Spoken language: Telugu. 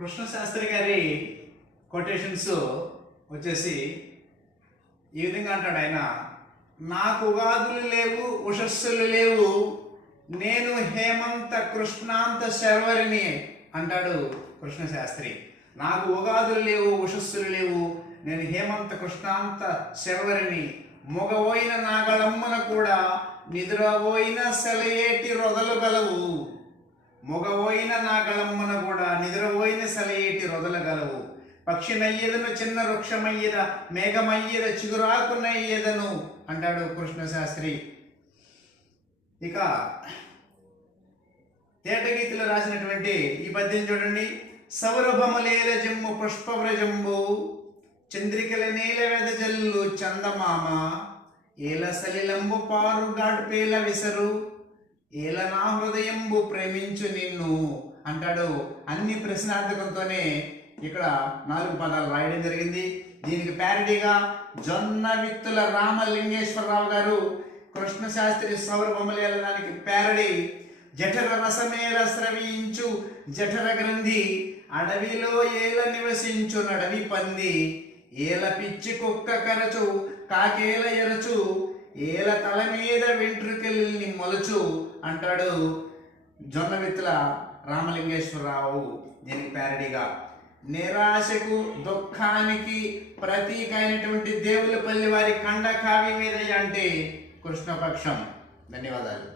కృష్ణశాస్త్రి గారి కొటేషన్స్ వచ్చేసి ఈ విధంగా అంటాడు ఆయన. నాకు ఉగాదులు లేవు, ఉషస్సులు లేవు, నేను హేమంత కృష్ణాంత శర్వరిని అంటాడు కృష్ణశాస్త్రి. నాకు ఉగాదులు లేవు, ఉషస్సులు లేవు, నేను హేమంత కృష్ణాంత శర్వరిని. మొగవోయిన నాగళమ్మన కూడా నిద్రపోయిన సెలయేటి రొదలు గలవు. మొగవోయిన నాగళమ్మన కూడా నిద్రపోయిన సెలయేటి రొదలు గలవు. పక్షినయ్యేదను చిన్న వృక్షమయ్యేద, మేఘమయ్యేద చిగురాకునయ్యేదను అంటాడు కృష్ణశాస్త్రి. ఇక తేటగీతిలో రాసినటువంటి ఈ పద్యం చూడండి. సౌరభములేల జమ్ము పుష్పవ్రజంబు, చంద్రికల నీల వెదజల్లు చందమామ, ఏల సలిలంబు పారు గాడ్పేల విసరు, ఏల నా హృదయంబు ప్రేమించు నిన్ను అంటాడు. అన్ని ప్రశ్నార్థకంతోనే ఇక్కడ 4 పదాలు రాయడం జరిగింది. దీనికి ప్యారడీగా జొన్న విత్తుల రామలింగేశ్వరరావు గారు కృష్ణశాస్త్రి సౌరభములేల దానికి ప్యారడీ. జఠర రసమేల స్రవించు జఠర గ్రంథి, అడవిలో ఏల నివసించు నడవి పంది, ఏల పిచ్చి కుక్క కరచు కాకేల ఎరచు, ఏల తల మీద వెంట్రుకల్ని మొలచు అంటాడు జొన్న విత్తుల రామలింగేశ్వరరావు దీనికి ప్యారడీగా. నిరాశకు దుఃఖానికి ప్రతీక అయినటువంటి దేవులపల్లి వారి ఖండకావ్యం మీద అంటే కృష్ణపక్షం. ధన్యవాదాలు.